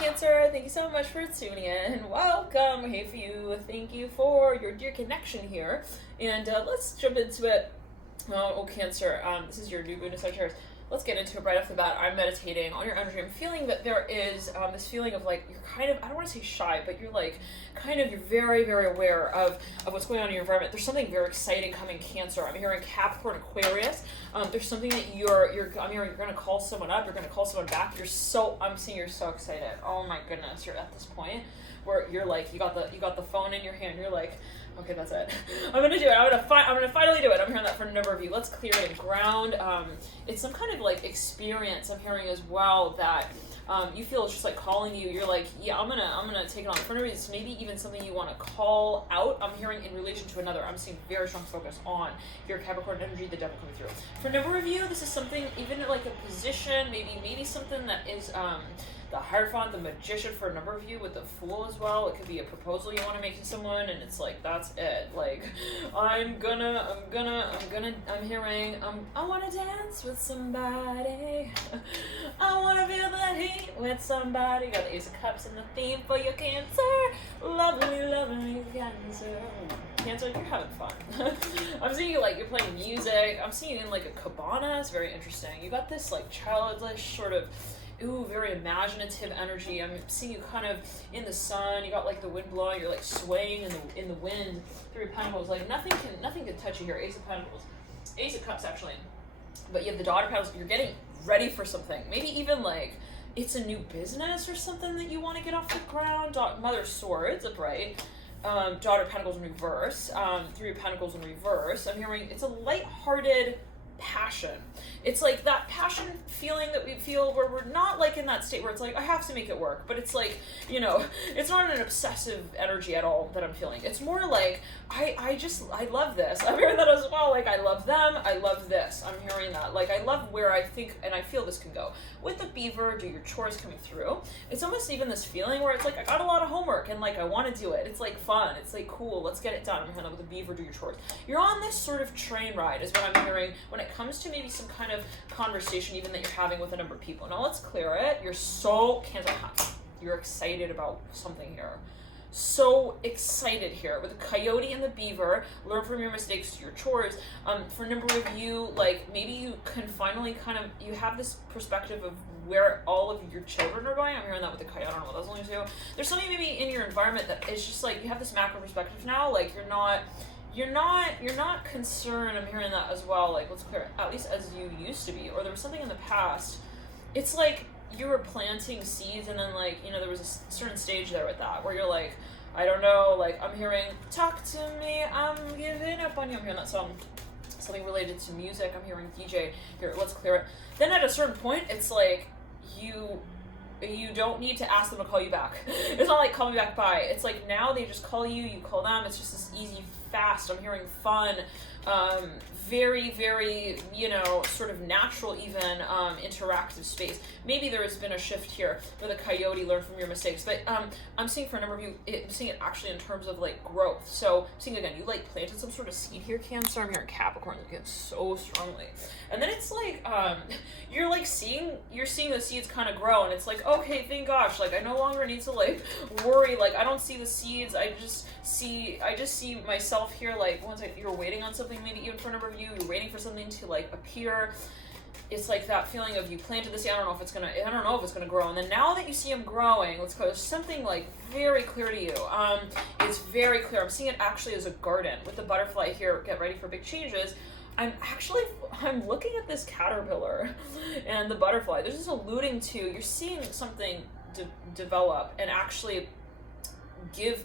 Cancer, thank you so much for tuning in. Welcome. Hey for you. Thank you for your dear connection here. And let's jump into it. Oh, Cancer, this is your new Buddha Sagittarius. Let's get into it right off the bat. I'm meditating on your energy. I'm feeling that there is this feeling of like, you're kind of, I don't want to say shy, but you're like, you're very, very aware of what's going on in your environment. There's something very exciting coming, Cancer. I'm hearing Capricorn, Aquarius. There's something that I'm hearing you're going to call someone up. You're going to call someone back. I'm seeing you're so excited. Oh my goodness. You're at this point where you're like, you got the phone in your hand. You're like, okay, that's it. I'm gonna do it. I'm gonna finally do it. I'm hearing that for a number of you. Let's clear it and ground. It's some kind of like experience. I'm hearing as well that you feel it's just like calling you. You're like, yeah, I'm gonna take it on. For it's maybe even something you want to call out. I'm hearing in relation to another. I'm seeing very strong focus on your Capricorn energy, the devil coming through. For a number of you, this is something even like a position, maybe something that is the Hierophant, the Magician for a number of you with the Fool as well. It could be a proposal you want to make to someone and it's like, that's it. Like, I'm hearing, I want to dance with somebody. I want to feel the heat with somebody. Got the Ace of Cups and the theme for your Cancer. Lovely, lovely Cancer. Cancer, you're having fun. I'm seeing you like, you're playing music. I'm seeing you in like a cabana. It's very interesting. You got this like childish sort of, very imaginative energy. I'm seeing you kind of in the sun. You got like the wind blowing. You're like swaying in the wind. Three of Pentacles. Like nothing can touch you here. Ace of Pentacles, Ace of Cups actually. But you have the Daughter of Pentacles. You're getting ready for something. Maybe even like it's a new business or something that you want to get off the ground. Mother of Swords upright. Daughter of Pentacles in reverse. Three of Pentacles in reverse. I'm hearing it's a lighthearted passion. It's like that passion feeling that we feel where we're not like in that state where it's like, I have to make it work, but it's like, it's not an obsessive energy at all that I'm feeling. It's more like, I love this. I'm hearing that as well. Like, I love them. I love this. I'm hearing that. Like, I love where I think and I feel this can go. With the Beaver, do your chores coming through. It's almost even this feeling where it's like, I got a lot of homework and like, I want to do it. It's like fun. It's like cool. Let's get it done. I'm hearing that with the Beaver, do your chores. You're on this sort of train ride is what I'm hearing when it comes to maybe some kind of conversation even that you're having with a number of people. Now let's clear it. You're so Cancer. You're excited about something here. So excited here with the Coyote and the Beaver. Learn from your mistakes to your chores. For a number of you, like maybe you can finally you have this perspective of where all of your children are going. I'm hearing that with the Coyote. I don't know what that's only two. There's something maybe in your environment that is just like you have this macro perspective now. Like you're not concerned. I'm hearing that as well. Like let's clear it. At least as you used to be, or there was something in the past. It's like you were planting seeds and then like, there was a certain stage there with that where you're like, I don't know, like I'm hearing, talk to me, I'm giving up on you. I'm hearing that song, something related to music. I'm hearing DJ here. Let's clear it. Then at a certain point, it's like you don't need to ask them to call you back. It's not like call me back by. It's like now they just call you, you call them. It's just this easy, fast. I'm hearing fun, very, very, sort of natural even interactive space. Maybe there has been a shift here where the Coyote learned from your mistakes. But I'm seeing for a number of you, I'm seeing it actually in terms of like growth. So I'm seeing again, you like planted some sort of seed here, Cancer. I'm hearing Capricorn again so strongly. And then it's like you're seeing the seeds kind of grow and it's like, okay, thank gosh, like I no longer need to like worry. Like I don't see the seeds. I just see myself here. Like once you're waiting on something, maybe even for a number of you, you're waiting for something to like appear. It's like that feeling of you planted this. I don't know if it's gonna grow. And then now that you see them growing, let's go. There's something like very clear to you. It's very clear. I'm seeing it actually as a garden with the butterfly here. Get ready for big changes. I'm looking at this caterpillar and the butterfly. This is alluding to you're seeing something develop and actually give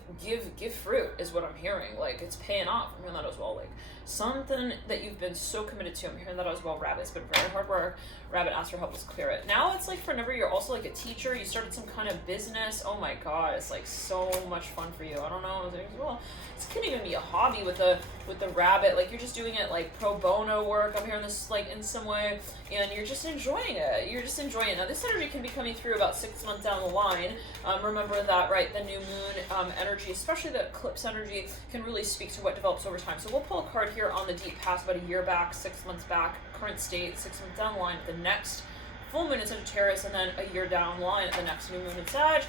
fruit is what I'm hearing. Like it's paying off. I'm hearing that as well. Like something that you've been so committed to. I'm hearing that as well. Rabbit, it's been very hard work. Rabbit, ask for help. Let's clear it. Now it's like for a number, you're also like a teacher. You started some kind of business. Oh my God, it's like so much fun for you. I don't know. Well, this could even be a hobby with the rabbit. Like you're just doing it like pro bono work. I'm hearing this like in some way, and you're just enjoying it. You're just enjoying it. Now this energy can be coming through about 6 months down the line. Remember that, right? The new moon energy, especially the eclipse energy, can really speak to what develops over time. So we'll pull a card here on the deep past, about a year back, 6 months back, current state, 6 months down the line, the next full moon in Sagittarius, and then a year down the line at the next new moon in Sag,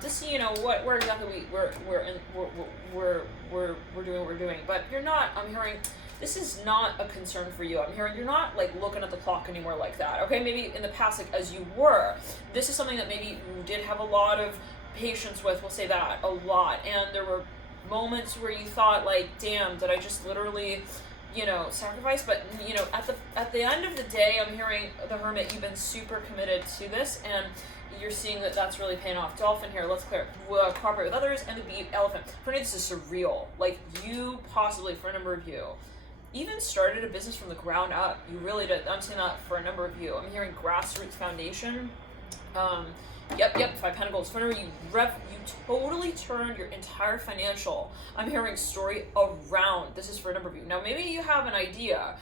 to see, you know, where exactly we're doing what we're doing. But you're not, I'm hearing, this is not a concern for you. I'm hearing you're not like looking at the clock anymore like that. Okay, maybe in the past, like as you were, this is something that maybe you did have a lot of patience with, we'll say that, a lot. And there were moments where you thought like, damn, did I just literally, you know, sacrifice? But, you know, at the end of the day, I'm hearing the Hermit, you've been super committed to this, and you're seeing that that's really paying off. Dolphin here, let's clear. Cooperate with others, and the Bee, Elephant. For me, this is surreal. Like, you possibly, for a number of you, even started a business from the ground up. You really did. I'm seeing that for a number of you. I'm hearing grassroots foundation. Yep, 5 Pentacles. Whenever you totally turned your entire financial, I'm hearing, story around. This is for a number of you. Now, maybe you have an idea.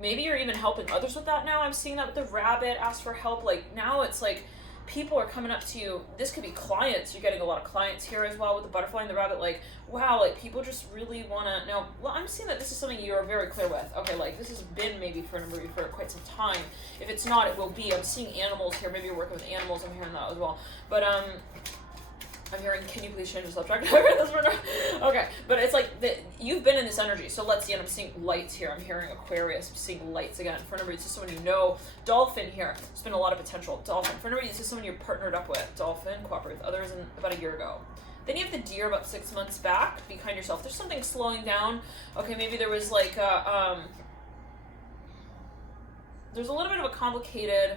Maybe you're even helping others with that now. I'm seeing that with the Rabbit, ask for help. Like, now it's like people are coming up to you. This could be clients. You're getting a lot of clients here as well with the Butterfly and the Rabbit. Like, wow, like people just really want to. Now, well, I'm seeing that this is something you're very clear with. Okay, like this has been maybe for a number of you for quite some time. If it's not, it will be. I'm seeing animals here. Maybe you're working with animals. I'm hearing that as well. But I'm hearing, can you please change the subject? Okay, but it's like, you've been in this energy, so let's see, and I'm seeing lights here. I'm hearing Aquarius, I'm seeing lights again. For a number of you, this is someone you know. Dolphin here, there's been a lot of potential. Dolphin, for a number of you, this is someone you're partnered up with. Dolphin, cooperate with others about a year ago. Then you have the Deer about 6 months back. Be kind yourself. There's something slowing down. Okay, maybe there was like there's a little bit of a complicated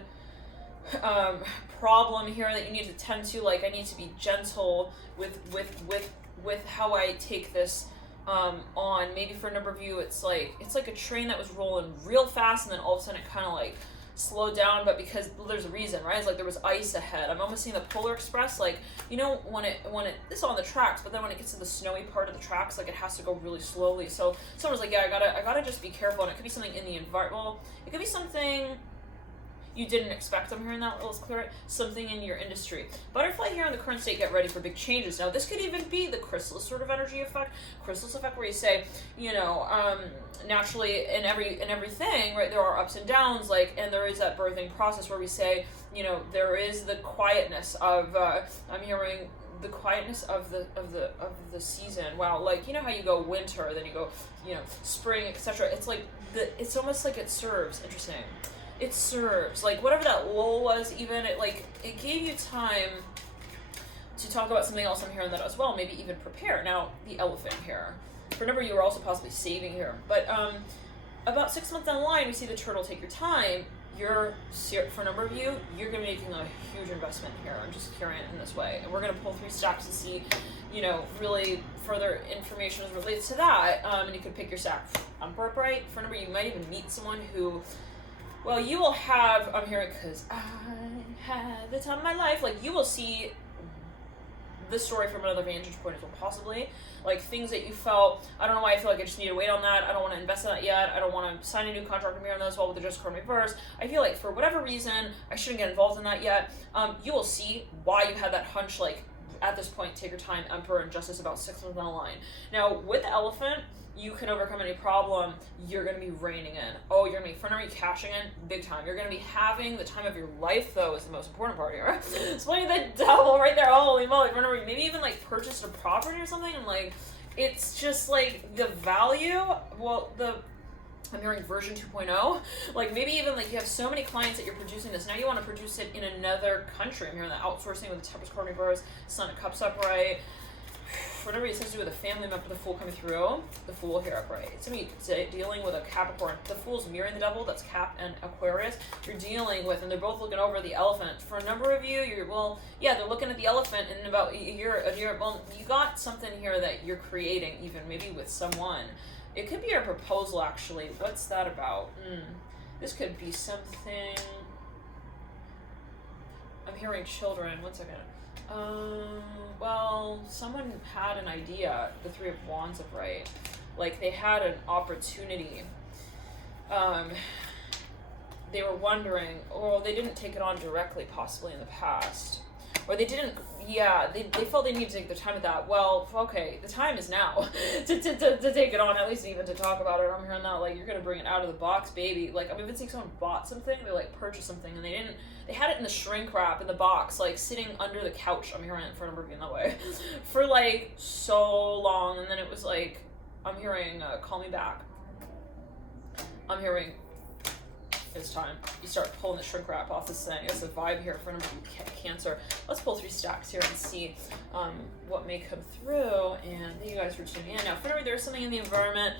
problem here that you need to tend to. Like, I need to be gentle with how I take this on. Maybe for a number of you, it's like a train that was rolling real fast, and then all of a sudden it kind of like slowed down, but because, well, there's a reason, right? It's like there was ice ahead. I'm almost seeing the Polar Express, like, you know, when it's on the tracks, but then when it gets to the snowy part of the tracks, like it has to go really slowly. So someone's like, yeah, I gotta just be careful. And it could be something in the environment. Well, it could be something you didn't expect. I'm hearing that. Let's clear it. Something in your industry. Butterfly here in the current state, get ready for big changes. Now, this could even be the chrysalis sort of energy effect. Chrysalis effect, where you say, you know, naturally in everything, right, there are ups and downs, like, and there is that birthing process where we say, you know, there is the quietness of, I'm hearing the quietness of the season. Wow, like, you know how you go winter, then you go, you know, spring, etc. It's like it's almost like it serves. Interesting. It serves, like, whatever that lull was, even, it gave you time to talk about something else. I'm hearing that as well, maybe even prepare. Now, the Elephant here. For a number of you, are also possibly saving here. But about 6 months down the line, we see the Turtle, take your time. For a number of you, you're going to be making a huge investment here. I'm just hearing it in this way. And we're going to pull 3 stacks to see, you know, really further information as relates to that. And you could pick your stack on birthright. For a number of you, you might even meet someone who, well, you will have, I'm hearing, because I had the time of my life, like, you will see this story from another vantage point as well, possibly. Like, things that you felt, I don't know why I feel like I just need to wait on that. I don't want to invest in that yet. I don't want to sign a new contract with me on that as well with the Just Karmic Reverse. I feel like for whatever reason, I shouldn't get involved in that yet. You will see why you had that hunch, like, at this point, take your time, Emperor and Justice, about 6 months down the line. Now, with the Elephant, you can overcome any problem. You're going to be reigning in. Oh, you're going to be front of cashing in big time. You're going to be having the time of your life, though, is the most important part here. Explaining the devil right there. Holy moly. Maybe even, like, purchased a property or something, and, like, it's just, like, the value, well, I'm hearing version 2.0. Like, maybe even, like, you have so many clients that you're producing this. Now you want to produce it in another country. I'm hearing the outsourcing with the Tempest card reverse, Sun of Cups upright. Whatever it says to do with a family member, the Fool coming through. The Fool here upright. It's going to be dealing with a Capricorn. The Fool's mirroring the Devil. That's Cap and Aquarius. You're dealing with, and they're both looking over the Elephant. For a number of you, they're looking at the Elephant, and in about a year, well, you got something here that you're creating, even maybe with someone. It could be a proposal, actually. What's that about? This could be something. I'm hearing children. 1 second. Well, someone had an idea. The 3 of Wands upright. Like, they had an opportunity. They were wondering, or they didn't take it on directly, possibly in the past. Or they didn't, yeah, they felt they needed to take their time with that. Well, okay, the time is now to take it on, at least even to talk about it. I'm hearing that, like, you're gonna bring it out of the box, baby. Like, I'm even seeing someone bought something, they, like, purchased something, and they had it in the shrink wrap in the box, like, sitting under the couch. I'm hearing it in front of her being that way for, like, so long, and then it was, like, I'm hearing, call me back. I'm hearing, it's time. You start pulling the shrink wrap off this thing. It's a vibe here for Cancer. Let's pull 3 stacks here and see what may come through. And thank you guys for tuning in. Now, for there's something in the environment.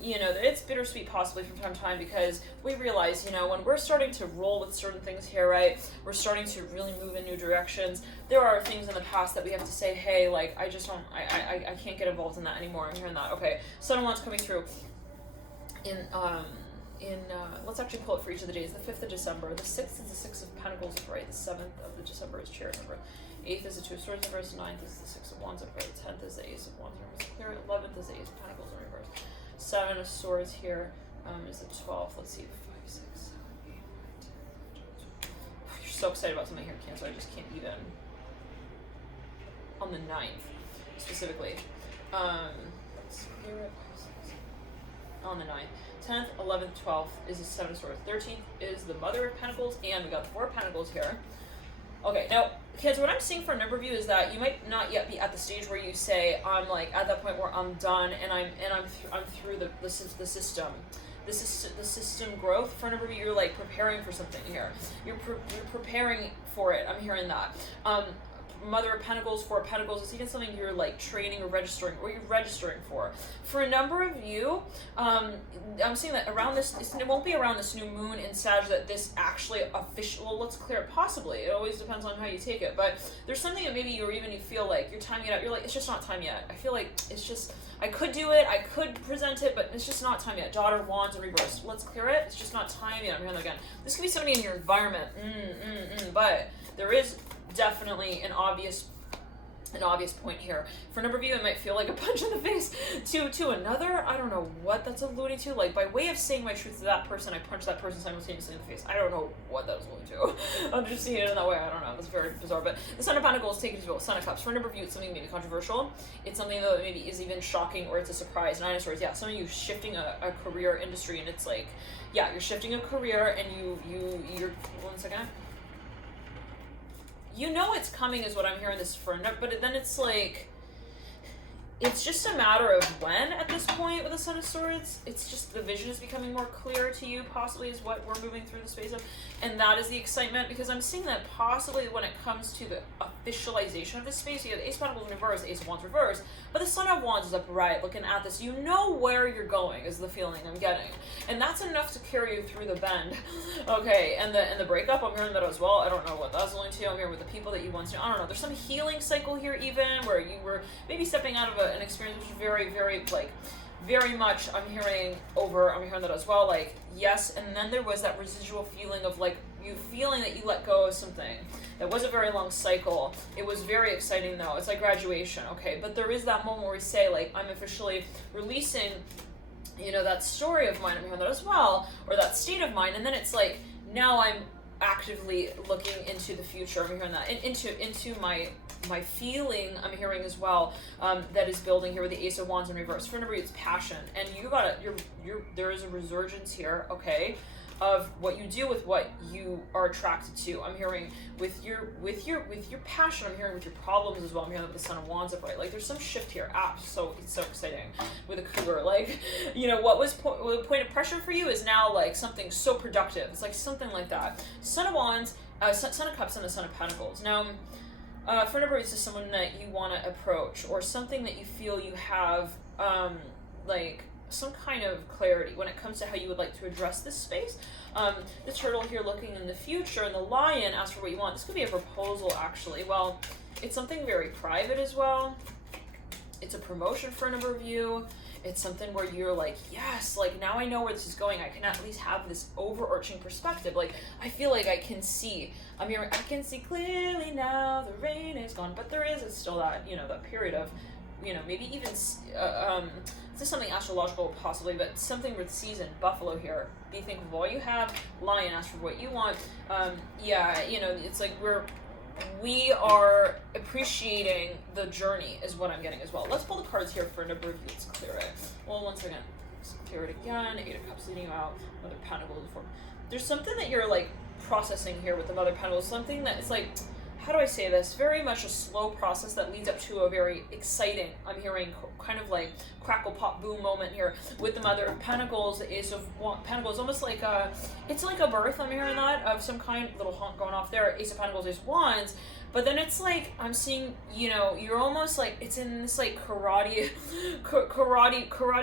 You know, it's bittersweet possibly from time to time, because we realize, you know, when we're starting to roll with certain things here, right, we're starting to really move in new directions. There are things in the past that we have to say, hey, like, I just don't, I can't get involved in that anymore. I'm hearing that. Okay, Sun and Wands coming through let's actually pull it for each of the days. The 5th of December, the 6th is the 6 of Pentacles upright, the 7th of the December is Chariot number, 8th is the 2 of Swords in reverse, 9th is the 6 of Wands upright, 10th is the Ace of Wands in reverse, clear, 11th is the Ace of Pentacles in reverse, 7 of Swords here is the 12th. Let's see, 5, 6, 7, 8, 9, 10, 12. You're so excited about something here, Cancer. I just can't even. On the 9th, specifically. On the 9th. 10th, 11th, 12th is the 7 of Swords. 13th is the Mother of Pentacles, and we got the 4 of Pentacles here. Okay, now, Cancer, what I'm seeing for a number of you is that you might not yet be at the stage where you say, I'm like at that point where I'm done and I'm through the system. The system growth. For a number of you, you're like preparing for something here. You're preparing for it. I'm hearing that. Mother of Pentacles, 4 of Pentacles, it's even something you're like training or registering for. For a number of you, I'm seeing that around this, it won't be around this new moon in Sag that this actually official, well, let's clear it possibly. It always depends on how you take it, but there's something that maybe you feel like you're timing it out, you're like, it's just not time yet. I feel like it's just, I could do it, I could present it, but it's just not time yet. Daughter of Wands in reverse. Let's clear it. It's just not time yet. I'm hearing that again. This could be somebody in your environment, but there is definitely an obvious point here. For a number of you, it might feel like a punch in the face. To another, I don't know what that's alluding to. Like, by way of saying my truth to that person, I punch that person simultaneously in the face. I don't know what that was alluding to. I'm just seeing it in that way. I don't know. That's very bizarre. But the Son of Pentacles, take it as well. Son of Cups. For a number of you, it's something maybe controversial. It's something that maybe is even shocking, or it's a surprise. 9 of Swords. Yeah, some of you shifting a career industry, and it's like, yeah, you're shifting a career, and you're 1 second. You know it's coming is what I'm hearing this for, but then it's like, it's just a matter of when at this point with the Son of Swords. It's just the vision is becoming more clear to you, possibly, is what we're moving through the space of. And that is the excitement, because I'm seeing that possibly when it comes to the officialization of this space, you have the Ace of Pentacles in reverse, the Ace of Wands reverse, but the Son of Wands is upright looking at this. You know where you're going is the feeling I'm getting. And that's enough to carry you through the bend. Okay, and the breakup, I'm hearing that as well. I don't know what that's going to. I'm hearing with the people that you once knew. I don't know. There's some healing cycle here even, where you were maybe stepping out of an experience which is very, very, like, very much, I'm hearing that as well, like, yes, and then there was that residual feeling of, like, you feeling that you let go of something. That was a very long cycle. It was very exciting, though. It's like graduation, okay? But there is that moment where we say, like, I'm officially releasing, you know, that story of mine, I'm hearing that as well, or that state of mind, and then it's like, now I'm actively looking into the future. I'm hearing that, into my feeling, I'm hearing as well, that is building here with the Ace of Wands in reverse. For number 8, it's passion, and there is a resurgence here, okay, of what you do with what you are attracted to. I'm hearing with your passion. I'm hearing with your problems as well. I'm hearing with the Son of Wands upright. Like, there's some shift here. So it's so exciting with a cougar. Like, you know, what was the point of pressure for you is now like something so productive. It's like something like that. Son of Wands, Son of Cups, and the Son of Pentacles. Now, for number 8, it's just someone that you want to approach, or something that you feel you have, like, some kind of clarity when it comes to how you would like to address this space. The turtle here looking in the future, and the lion asks for what you want. This could be a proposal, actually. Well, it's something very private as well. It's a promotion for a number of you. It's something where you're like, yes, like, now I know where this is going. I can at least have this overarching perspective. Like, I feel like I can see. I'm hearing, I can see clearly now, the rain is gone. But there is still that, you know, that period of, you know, maybe even, this is something astrological possibly, but something with season, buffalo here. Be thankful for all you have. Lion, ask for what you want. Yeah, you know, it's like we are appreciating the journey is what I'm getting as well. Let's pull the cards here for a number of you. Let's clear it. Well, once again, let's clear it again. 8 of Cups leading you out. Mother of Pentacles. There's something that you're like processing here with the Mother of Pentacles. Something that is like, how do I say this? Very much a slow process that leads up to a very exciting, I'm hearing kind of like crackle pop boom moment here with the Mother of Pentacles. Ace of Pentacles, almost like it's like a birth, I'm hearing that, of some kind. Little honk going off there. Ace of Pentacles, Ace of Wands. But then it's like, I'm seeing, you know, you're almost like, it's in this like karate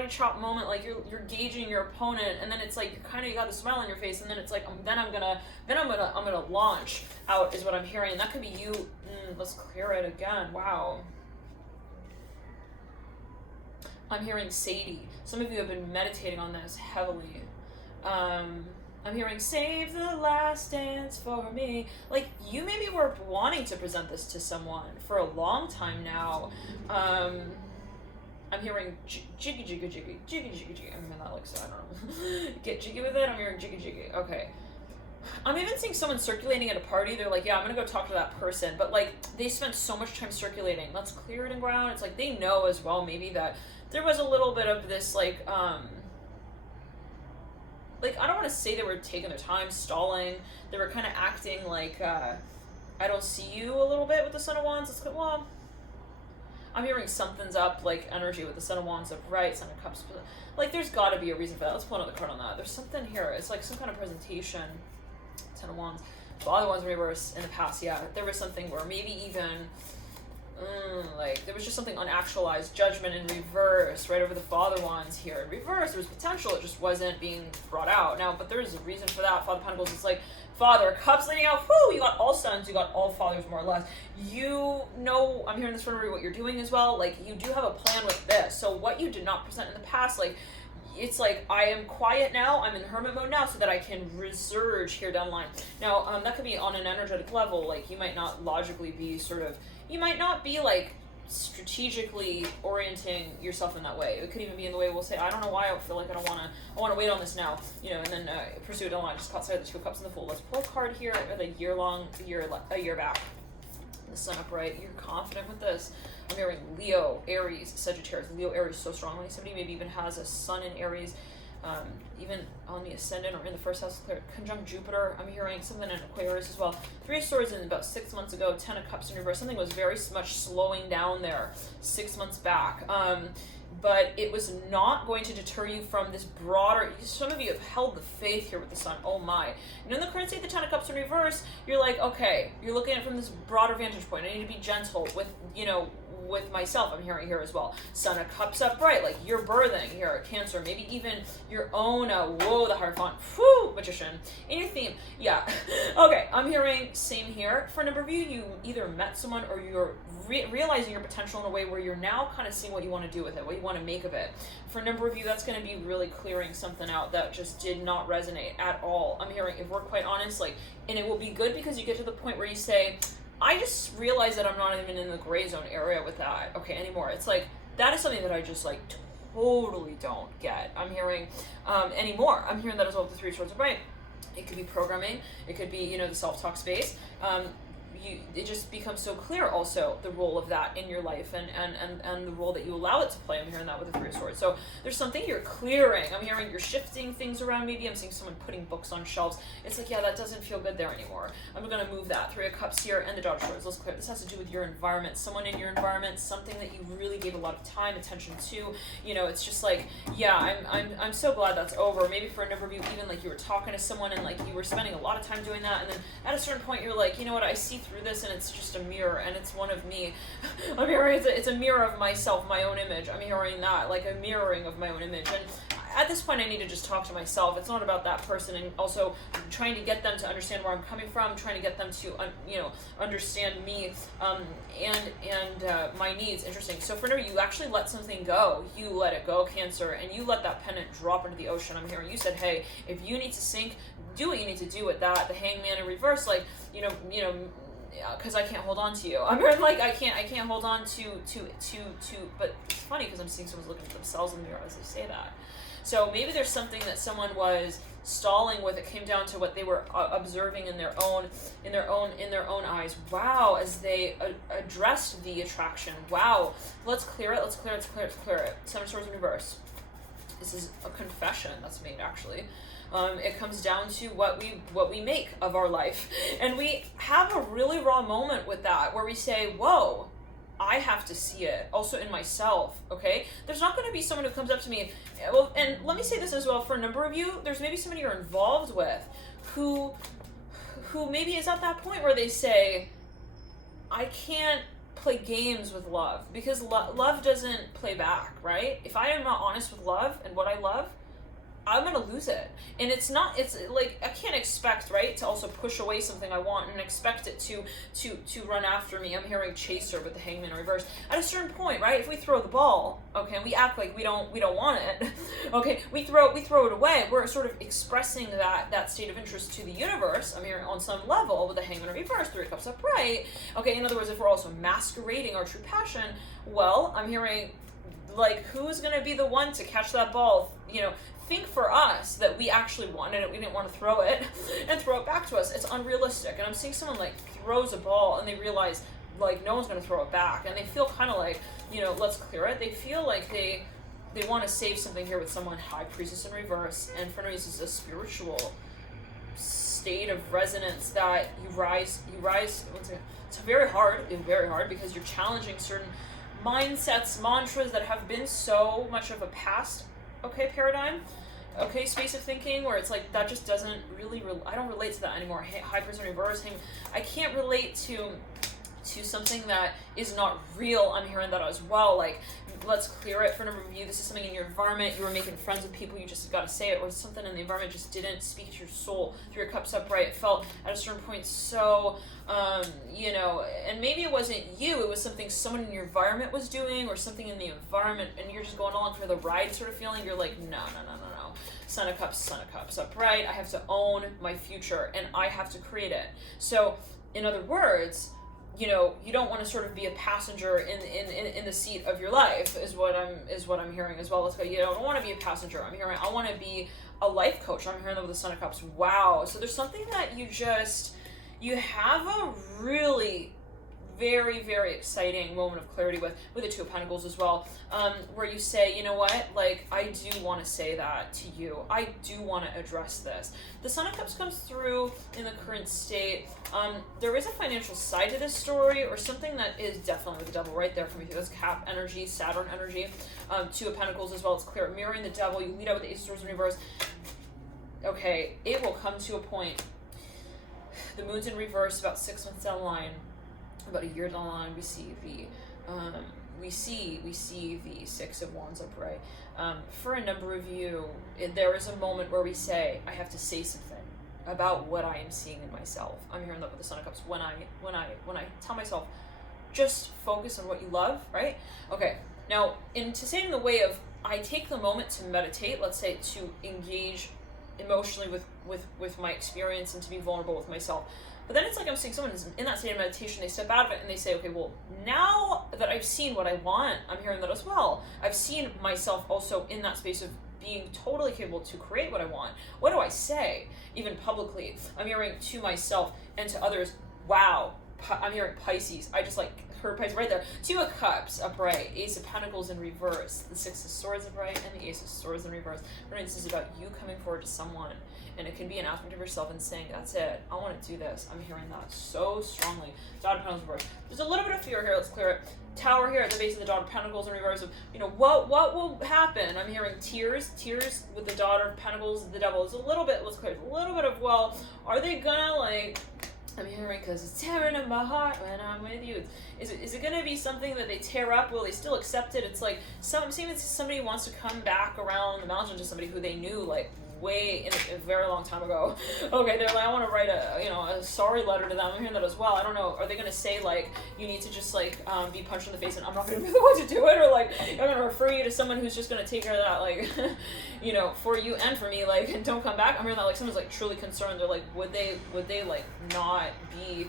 chop moment, like you're gauging your opponent, and then it's like, you got the smile on your face, and then it's like, then I'm gonna launch out, is what I'm hearing. And that could be you. Let's clear it again. Wow. I'm hearing Sadie. Some of you have been meditating on this heavily. I'm hearing save the last dance for me. Like, you maybe were wanting to present this to someone for a long time now. I'm hearing jiggy. I mean, that looks, I don't know. Get jiggy with it. I'm hearing jiggy. Okay. I'm even seeing someone circulating at a party. They're like, yeah, I'm gonna go talk to that person. But like, they spent so much time circulating. Let's clear it and ground. It's like, they know as well maybe that there was a little bit of this like, I don't want to say they were taking their time, stalling. They were kind of acting like, I don't see you a little bit with the Son of Wands. Well, I'm hearing something's up, like energy with the Son of Wands upright, Son of Cups. Like, there's got to be a reason for that. Let's pull another card on that. There's something here. It's like some kind of presentation. Ten of Wands. Father Wands in reverse in the past. Yeah, there was something where maybe even like there was just something unactualized. Judgment in reverse, right over the Father Wands here. In reverse, there was potential. It just wasn't being brought out now. But there's a reason for that. Father Pentacles. It's like Father Cups leading out. Whoo! You got all sons. You got all fathers, more or less. You know, I'm hearing this from what you're doing as well. Like, you do have a plan with this. So what you did not present in the past, like, it's like, I am quiet now, I'm in hermit mode now, so that I can resurge here down the line. Now, that could be on an energetic level. Like, you might not logically be you might not be like strategically orienting yourself in that way. It could even be in the way we'll say, I don't know why I feel like I want to wait on this now, you know, and then pursue it down the line. Just caught sight of the Two of Cups in the Fool. Let's pull a card here with a year back. The Sun upright. You're confident with this. I'm hearing Leo, Aries, Sagittarius. Leo, Aries so strongly. Somebody maybe even has a Sun in Aries, even on the ascendant or in the first house, conjunct Jupiter. I'm hearing something in Aquarius as well. 3 of Swords in about 6 months ago. 10 of Cups in reverse. Something was very much slowing down there 6 months back. But it was not going to deter you from this broader, some of you have held the faith here with the Sun, oh my. And in the current state, the 10 of Cups in reverse, you're like, okay, you're looking at it from this broader vantage point. I need to be gentle with, you know, with myself, I'm hearing here as well. Son of Cups upright, like you're birthing here, Cancer, maybe even your own, whoa, the Hierophant, whoo, Magician, in your theme, yeah. Okay, I'm hearing same here. For a number of you, you either met someone or you're realizing your potential in a way where you're now kind of seeing what you want to do with it, what you want to make of it. For a number of you, that's going to be really clearing something out that just did not resonate at all. I'm hearing, if we're quite honest, like, and it will be good because you get to the point where you say, I just realized that I'm not even in the gray zone area with that, okay, anymore. It's like, that is something that I just, like, totally don't get. I'm hearing, anymore. I'm hearing that as well with the 3 of Swords upright. It could be programming. It could be, you know, the self-talk space. It just becomes so clear also the role of that in your life and the role that you allow it to play. I'm hearing that with the 3 of Swords. So there's something you're clearing. I'm hearing you're shifting things around. Maybe I'm seeing someone putting books on shelves. It's like, yeah, that doesn't feel good there anymore. I'm going to move that. 3 of Cups here and the Daughter of Swords. Let's clear. This has to do with your environment. Someone in your environment, something that you really gave a lot of time, attention to. You know, it's just like, yeah, I'm so glad that's over. Maybe for a number of you, even like you were talking to someone and like you were spending a lot of time doing that, and then at a certain point you're like, you know what, I see through this and it's just a mirror and it's one of me. I'm hearing it's a mirror of myself, my own image. I'm hearing that, like a mirroring of my own image. And at this point I need to just talk to myself. It's not about that person, and also trying to get them to understand where I'm coming from, trying to get them to you know, understand me and my needs. Interesting. So for now, you actually let something go. You let it go, Cancer, and you let that pennant drop into the ocean. I'm hearing you said, hey, if you need to sink, do what you need to do with that. The Hangman in reverse, like, you know, because I can't hold on to you. I'm hearing like I can't hold on to but it's funny because I'm seeing someone's looking at themselves in the mirror as they say that. So maybe there's something that someone was stalling with. It came down to what they were observing in their own eyes. Wow, as they addressed the attraction. Wow, let's clear it. Let's clear it. Seven of Swords in reverse. This is a confession that's made, actually. It comes down to what we make of our life, and we have a really raw moment with that, where we say, "Whoa, I have to see it also in myself." Okay, there's not going to be someone who comes up to me. Well, and let me say this as well, for a number of you, there's maybe somebody you're involved with who maybe is at that point where they say, "I can't play games with love, because love doesn't play back," right? If I am not honest with love and what I love, I'm gonna lose it. And it's like, I can't expect, right, to also push away something I want and expect it to run after me. I'm hearing chaser with the Hangman in reverse. At a certain point, right, if we throw the ball, okay, and we act like we don't want it, okay, we throw it away, we're sort of expressing that state of interest to the universe. I'm hearing on some level with the Hangman in reverse, Three of Cups upright. Okay, in other words, if we're also masquerading our true passion, well, I'm hearing, like, who's gonna be the one to catch that ball, think for us that we actually wanted it, we didn't want to throw it, and throw it back to us. It's unrealistic. And I'm seeing someone, like, throws a ball and they realize, like, no one's going to throw it back, and they feel kind of like, let's clear it. They feel like they want to save something here with someone. High Priestess in reverse, and for this is a spiritual state of resonance that you rise. It's very hard, because you're challenging certain mindsets, mantras that have been so much of a past, okay, paradigm, okay, space of thinking, where it's like, that just doesn't really, I don't relate to that anymore. High Priestess in reverse, I can't relate to something that is not real. I'm hearing that as well. Like, let's clear it. For a number of you, this is something in your environment. You were making friends with people, you just got to say it, or something in the environment just didn't speak to your soul. Three of Cups upright, it felt at a certain point so, and maybe it wasn't you, it was something someone in your environment was doing, or something in the environment, and you're just going along for the ride sort of feeling. You're like, no. Son of Cups upright. I have to own my future, and I have to create it. So, in other words, you don't want to sort of be a passenger in the seat of your life, is what I'm hearing as well. Let's go. You don't want to be a passenger. I'm hearing, I want to be a life coach. I'm hearing that with the Son of Cups. Wow. So there's something that you have a really very, very exciting moment of clarity with the Two of Pentacles as well, where you say, you know what, like, I do want to say that to you. I do want to address this. The Son of Cups comes through in the current state. There is a financial side to this story, or something that is definitely with the Devil right there for me. This Cap energy, Saturn energy, Two of Pentacles as well. It's clear. Mirroring the Devil. You lead out with the Ace of Swords in reverse. Okay, it will come to a point. The Moon's in reverse about 6 months down the line. About a year down the line, we see the Six of Wands upright. For a number of you, there is a moment where we say, I have to say something about what I am seeing in myself. I'm hearing that with the Son of Cups. When I tell myself, just focus on what you love, right? Okay. Now, to say it in the way of, I take the moment to meditate, let's say, to engage emotionally with my experience and to be vulnerable with myself. But then it's like I'm seeing someone who's in that state of meditation, they step out of it and they say, okay, well, now that I've seen what I want, I'm hearing that as well. I've seen myself also in that space of being totally capable to create what I want. What do I say, even publicly? I'm hearing to myself and to others, wow, I'm hearing Pisces. I just heard Pisces right there. Two of Cups upright, Ace of Pentacles in reverse, the Six of Swords upright, and the Ace of Swords in reverse. This is about you coming forward to someone. And it can be an aspect of yourself and saying, that's it, I want to do this. I'm hearing that so strongly. Daughter of Pentacles in reverse. There's a little bit of fear here. Let's clear it. Tower here at the base of the Daughter of Pentacles in reverse of, what will happen? I'm hearing tears with the Daughter of Pentacles, the Devil. It's a little bit, let's clear it. A little bit of, well, are they gonna, I'm hearing, because it's tearing in my heart when I'm with you. Is it going to be something that they tear up? Will they still accept it? It's like, somebody wants to come back around the mountain to somebody who they knew, way in a very long time ago. Okay, they're like, I want to write a sorry letter to them. I'm hearing that as well. I don't know. Are they going to say, you need to just, be punched in the face and I'm not going to be the one to do it? Or, I'm going to refer you to someone who's just going to take care of that, for you and for me, and don't come back? I'm hearing that, someone's, truly concerned. They're like, would they, not be,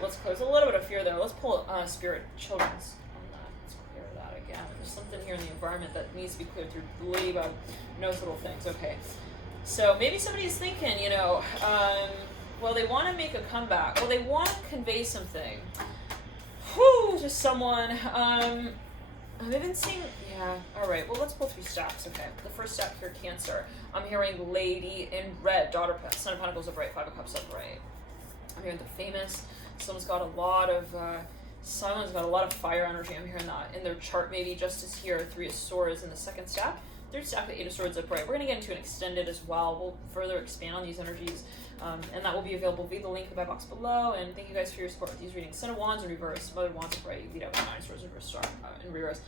let's close a little bit of fear there. Let's pull Spirit Children's on that. Let's clear that again. There's something here in the environment that needs to be cleared through Ladybug. Knows little things. Okay. So maybe somebody's thinking, you know, well, they want to make a comeback. Well, they want to convey something. Whew, to someone. I've been seeing, yeah, all right. Well, let's pull through stacks. Okay, the first stack here, Cancer. I'm hearing Lady in red, Daughter, Son of Pentacles upright, Five of Cups upright. I'm hearing the famous. Someone's got a lot of fire energy. I'm hearing that in their chart. Maybe Justice here, Three of Swords in the second stack. Third stack, the Eight of Swords upright. We're going to get into an extended as well. We'll further expand on these energies, and that will be available via the link in my box below. And thank you guys for your support with these readings. Son of Wands in reverse, Mother of Wands upright. You lead out with Nine of Swords in reverse, star in reverse.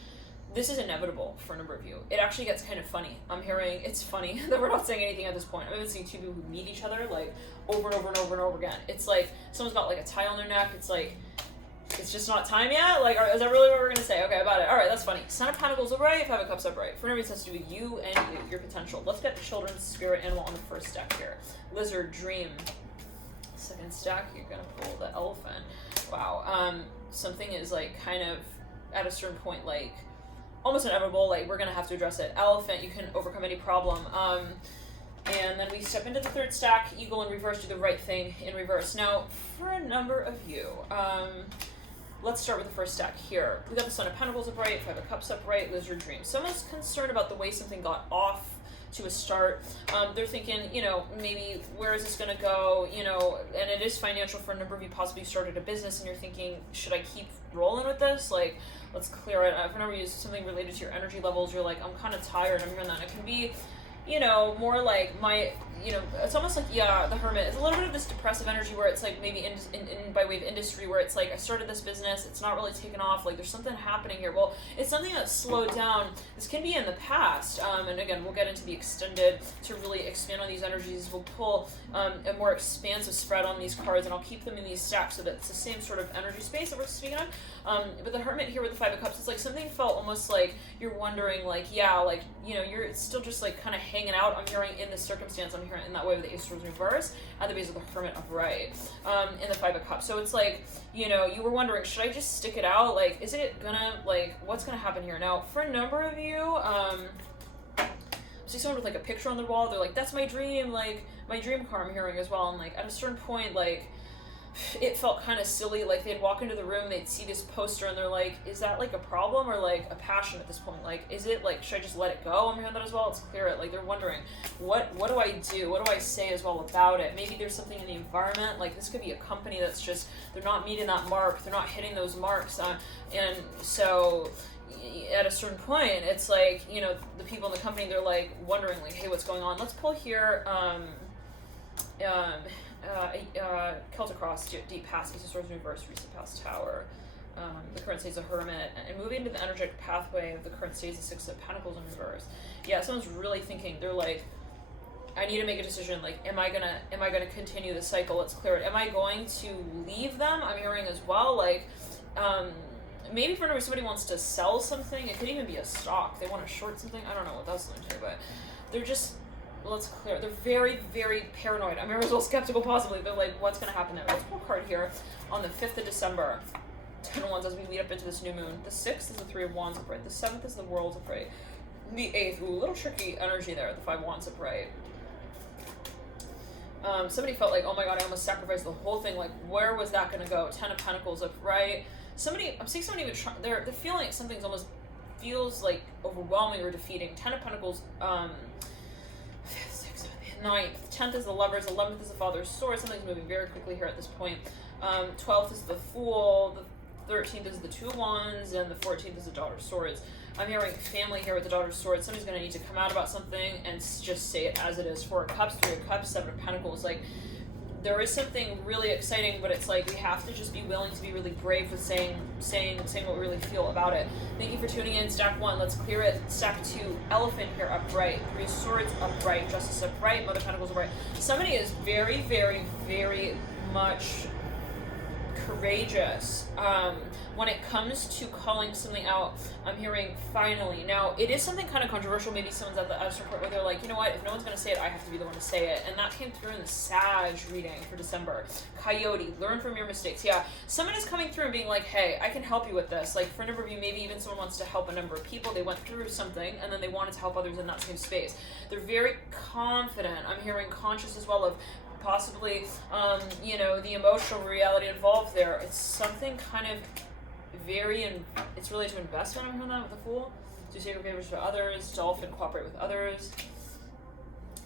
This is inevitable for a number of you. It actually gets kind of funny. I'm hearing, it's funny that we're not saying anything at this point. I'm even seeing two people who meet each other like over and over and over and over again. It's like someone's got like a tie on their neck. It's like, it's just not time yet? Like, is that really what we're going to say? Okay, about it. All right, that's funny. Son of Pentacles upright, Five of Cups upright. For no reason, has to do with you and you, your potential. Let's get the children's spirit animal on the first stack here. Lizard, Dream. Second stack, you're going to pull the Elephant. Wow. Something is like kind of at a certain point, like almost inevitable. Like, we're going to have to address it. Elephant, you can overcome any problem. And then we step into the third stack, Eagle in reverse, do the right thing in reverse. Now, for a number of you, let's start with the first stack here. We got the Son of Pentacles upright, Five of Cups upright, Lizard, Dream. Someone's concerned about the way something got off to a start. They're thinking, you know, maybe where is this going to go? You know, and it is financial for a number of you. Possibly started a business and you're thinking, should I keep rolling with this? Like, let's clear it. For a number of you, something related to your energy levels. You're like, I'm kind of tired. I'm hearing that. It can be, you know, more like it's almost like, yeah, the Hermit. It's a little bit of this depressive energy where it's like maybe in by way of industry where it's like, I started this business, it's not really taken off, like there's something happening here. Well, it's something that's slowed down. This can be in the past, and again, we'll get into the extended to really expand on these energies. We'll pull a more expansive spread on these cards, and I'll keep them in these stacks so that it's the same sort of energy space that we're speaking on. But the Hermit here with the Five of Cups, it's like something felt almost like you're wondering, like, yeah, like, you know, you're still just like kind of hanging out. I'm hearing in this circumstance, I'm hearing in that way with the Ace of Swords reverse at the base of the Hermit upright, in the Five of Cups. So it's like, you know, you were wondering, should I just stick it out? Like, is it gonna, like, what's gonna happen here? Now, for a number of you, see someone with like a picture on their wall, they're like, that's my dream, like my dream car I'm hearing as well. And like at a certain point, like it felt kind of silly. Like they'd walk into the room, they'd see this poster and they're like, is that like a problem or like a passion at this point? Like, is it like, should I just let it go? I'm hearing that as well. Let's clear it. Like they're wondering, what do I do? What do I say as well about it? Maybe there's something in the environment. Like this could be a company that's just, they're not meeting that mark. They're not hitting those marks. And so at a certain point, it's like, you know, the people in the company, they're like wondering like, hey, what's going on? Let's pull here, Celtic Cross, Deep Pass, Ace of Swords in reverse, Recent Past Tower. The current state is a Hermit, and moving into the energetic pathway of the current state is the Six of Pentacles in reverse. Yeah, someone's really thinking, they're like, I need to make a decision. Like, am I gonna continue the cycle? Let's clear it. Am I going to leave them? I'm hearing as well, like, maybe for whenever somebody wants to sell something, it could even be a stock. They want to short something. I don't know what that's going to do, but they're just, let's clear. They're very, very paranoid. I'm as well skeptical possibly, but like, what's going to happen there? Let's pull a card here on the 5th of December. 10 of Wands as we lead up into this new moon. The 6th is the 3 of Wands upright. The 7th is the World upright. The 8th, ooh, a little tricky energy there. The 5 of Wands upright. Somebody felt like, oh my god, I almost sacrificed the whole thing. Like, where was that going to go? 10 of Pentacles upright. I'm seeing somebody even try, they're feeling like something's almost feels like overwhelming or defeating. 10 of Pentacles, 5th, 6th, 7th, 9th. 10th is the Lovers, 11th is the Father's Sword. Something's moving very quickly here at this point. 12th is the Fool, the 13th is the 2 of Wands, and the 14th is the Daughter's Swords. I'm hearing family here with the Daughter's Swords. Somebody's going to need to come out about something and just say it as it is. 4 of Cups, 3 of Cups, 7 of Pentacles. Like, there is something really exciting, but it's like we have to just be willing to be really brave with saying what we really feel about it. Thank you for tuning in. Stack 1, let's clear it. Stack 2, Elephant here upright. 3 of Swords upright. Justice upright. Mother of Pentacles upright. Somebody is very, very, very much courageous. When it comes to calling something out, I'm hearing finally. Now, it is something kind of controversial. Maybe someone's at a certain point where they're like, you know what, if no one's going to say it, I have to be the one to say it. And that came through in the Sag reading for December. Coyote, learn from your mistakes. Yeah, someone is coming through and being like, hey, I can help you with this. Like, for a number of you, maybe even someone wants to help a number of people. They went through something, and then they wanted to help others in that same space. They're very confident. I'm hearing conscious as well of possibly, the emotional reality involved there. It's something kind of it's related to investment. I'm hearing that with the Fool. Do sacred favors for others, dolphin, cooperate with others.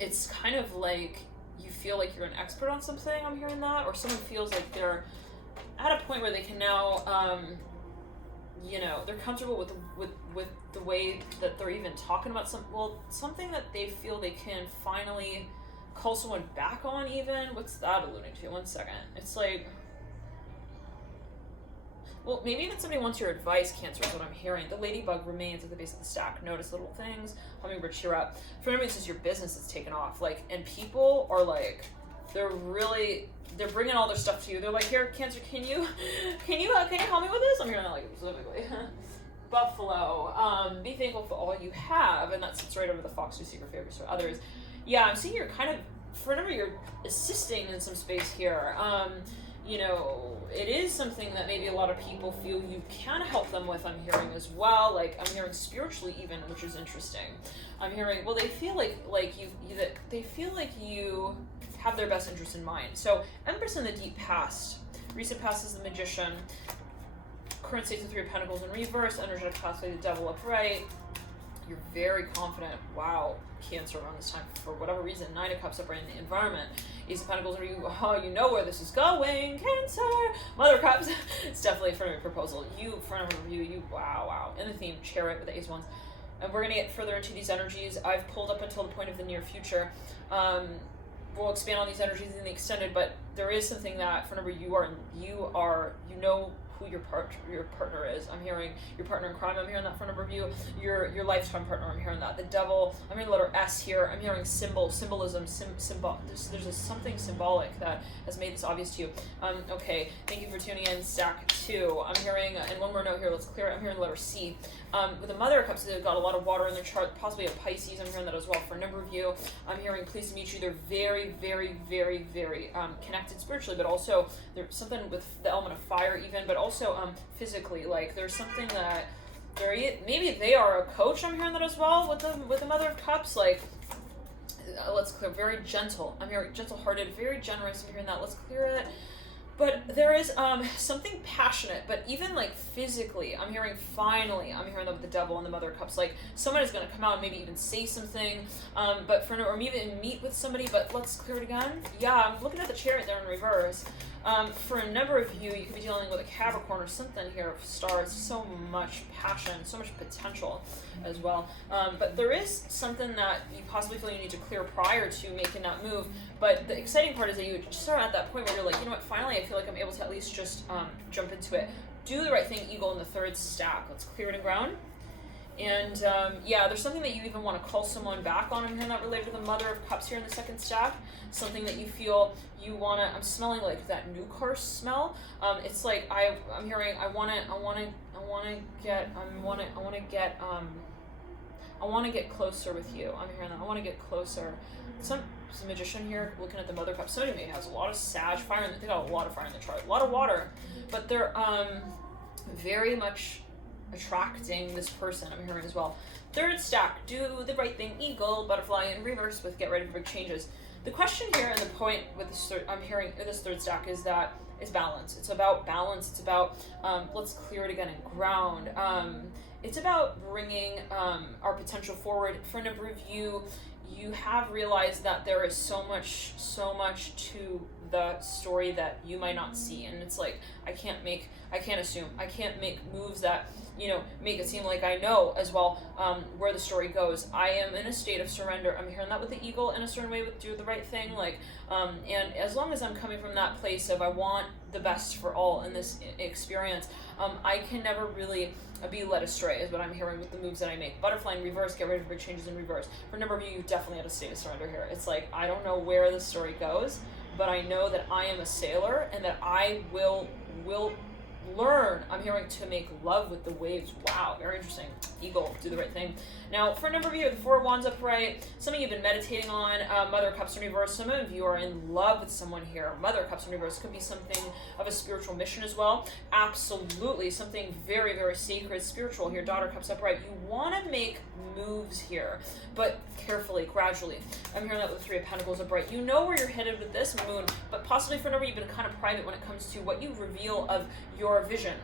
It's kind of like you feel like you're an expert on something. I'm hearing that, or someone feels like they're at a point where they can now, they're comfortable with the way that they're even talking about something that they feel they can finally call someone back on. Even what's that alluding to? 1 second. It's like, well, maybe even somebody wants your advice, Cancer, is what I'm hearing. The ladybug remains at the base of the stack. Notice little things. Hummingbird, cheer up. For me, this is your business that's taken off. Like, and people are like, they're bringing all their stuff to you. They're like, here, Cancer, can you help me with this? I'm hearing that like specifically. Buffalo, be thankful for all you have, and that sits right over the fox. Do secret favors for others. Yeah, I'm seeing you're kind of, for whenever you're assisting in some space here. It is something that maybe a lot of people feel you can help them with. I'm hearing as well, like I'm hearing spiritually even, which is interesting. I'm hearing, well, they feel like you have their best interest in mind. So Empress in the deep past, recent past is the Magician, current states of Three of Pentacles in reverse, energetic past by the Devil upright. You're very confident. Wow, Cancer around this time for whatever reason. Nine of Cups upright in the environment. Ace of Pentacles, you know where this is going. Cancer, Mother of Cups. It's definitely a friendly proposal. Wow. In the theme, Chariot with the Ace of Wands. And we're gonna get further into these energies. I've pulled up until the point of the near future. We'll expand on these energies in the extended, but there is something that for number you know who your partner is. I'm hearing your partner in crime. I'm hearing that for a number of you. Your lifetime partner. I'm hearing that. The Devil. I'm hearing the letter S here. I'm hearing symbolism. There's something symbolic that has made this obvious to you. Okay. Thank you for tuning in. Stack 2. I'm hearing, and one more note here. Let's clear it. I'm hearing the letter C. With the Mother of Cups, they've got a lot of water in their chart, possibly a Pisces. I'm hearing that as well for a number of you. I'm hearing pleased to meet you. They're very, very, very, very connected spiritually, but also there's something with the element of fire even, but also physically. Like there's something that maybe they are a coach. I'm hearing that as well with the Mother of Cups. Like let's clear. Very gentle. I'm hearing gentle-hearted, very generous. I'm hearing that. Let's clear it. But there is something passionate, but even like physically, I'm hearing that with the Devil and the Mother of Cups. Like someone is going to come out and maybe even say something, or maybe even meet with somebody. But let's clear it again. Yeah, I'm looking at the Chariot there in reverse. For a number of you, you could be dealing with a Capricorn or something here of stars. So much passion, so much potential as well. But there is something that you possibly feel you need to clear prior to making that move. But the exciting part is that you just are at that point where you're like, you know what, finally I feel like I'm able to at least just jump into it. Do the right thing, Eagle, in the third stack. Let's clear it and ground. And there's something that you even want to call someone back on. I'm hearing that related to the Mother of Cups here in the second stack. Something that you feel you want to. I'm smelling like that new car smell. It's like I'm hearing I want to get closer with you. I'm hearing that I want to get closer. Some Magician here looking at the Mother of Cups. Somebody maybe has a lot of Sag fire. They got a lot of fire in the chart. A lot of water, but they're very much attracting this person. I'm hearing as well. Third stack, do the right thing, Eagle, butterfly in reverse with get ready for big changes. The question here and the point with this I'm hearing this third stack is balance. It's about balance. It's about let's clear it again and ground. It's about bringing our potential forward. For a number of you have realized that there is so much to the story that you might not see, and it's like I can't assume, I can't make moves that make it seem like I know as well where the story goes. I am in a state of surrender. I'm hearing that with the Eagle in a certain way with do the right thing, and as long as I'm coming from that place of I want the best for all in this experience, I can never really be led astray is what I'm hearing with the moves that I make. Butterfly in reverse, get ready for big changes in reverse. For a number of you definitely at a state of surrender here. It's like I don't know where the story goes, but I know that I am a sailor and that I will will learn, I'm hearing, to make love with the waves. Wow, very interesting. Eagle, do the right thing. Now, for a number of you, the Four of Wands upright, some of you have been meditating on Mother of Cups in reverse. Some of you are in love with someone here. Mother of Cups in reverse could be something of a spiritual mission as well. Absolutely, something very, very sacred, spiritual here. Daughter of Cups upright. You want to make moves here, but carefully, gradually. I'm hearing that with the Three of Pentacles upright. You know where you're headed with this moon, but possibly for a number, you've been kind of private when it comes to what you reveal of your vision.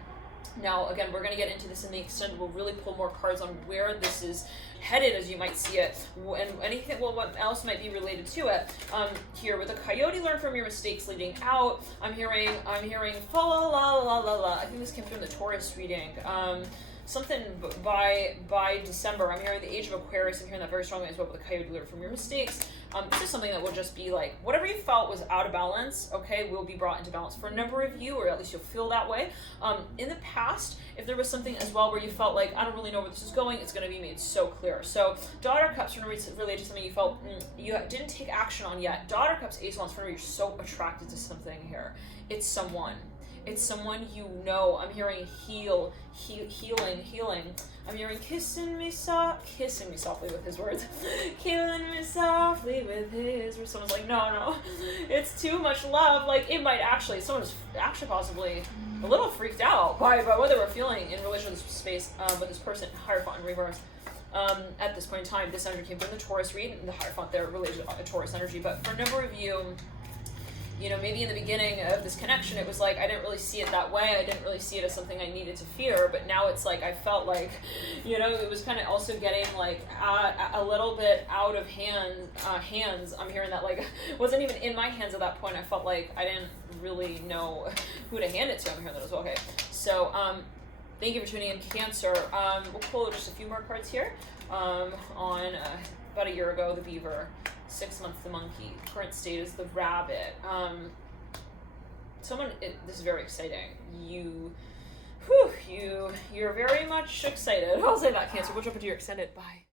Now, again, we're going to get into this in the extended. We'll really pull more cards on where this is headed as you might see it, and anything, well, what else might be related to it. Here with a coyote, learn from your mistakes leading out. I'm hearing fa la la la la la. I think this came through in the Taurus reading. Something by December. I'm hearing the Age of Aquarius. I'm hearing that very strongly as well with the coyote, learn from your mistakes. This is something that will just be like, whatever you felt was out of balance, okay, will be brought into balance for a number of you, or at least you'll feel that way. In the past, if there was something as well where you felt like, I don't really know where this is going, it's going to be made so clear. So, Daughter of Cups, related to something you felt you didn't take action on yet. Daughter of Cups, Ace of Wands, you're so attracted to something here. It's someone. It's someone you know. I'm hearing healing. I'm hearing kissing me softly with his words. Killing me softly with his words. Someone's like, no, it's too much love. Like, it might actually, someone's actually possibly a little freaked out by what they were feeling in relation to this space with this person, Hierophant in reverse. At this point in time, this energy came from the Taurus read, and the Hierophant there related to Taurus energy. But for a number of you, maybe in the beginning of this connection, it was like, I didn't really see it that way. I didn't really see it as something I needed to fear. But now it's like, I felt like, it was kind of also getting like a little bit out of hands. I'm hearing that, like, it wasn't even in my hands at that point. I felt like I didn't really know who to hand it to. I'm hearing that as well. Okay. So, thank you for tuning in, Cancer. We'll pull just a few more cards here. On about a year ago, the beaver. 6 months, the monkey. Current state is the rabbit. This is very exciting. You're very much excited. I'll say that, Cancer. We'll jump into your extended. Bye.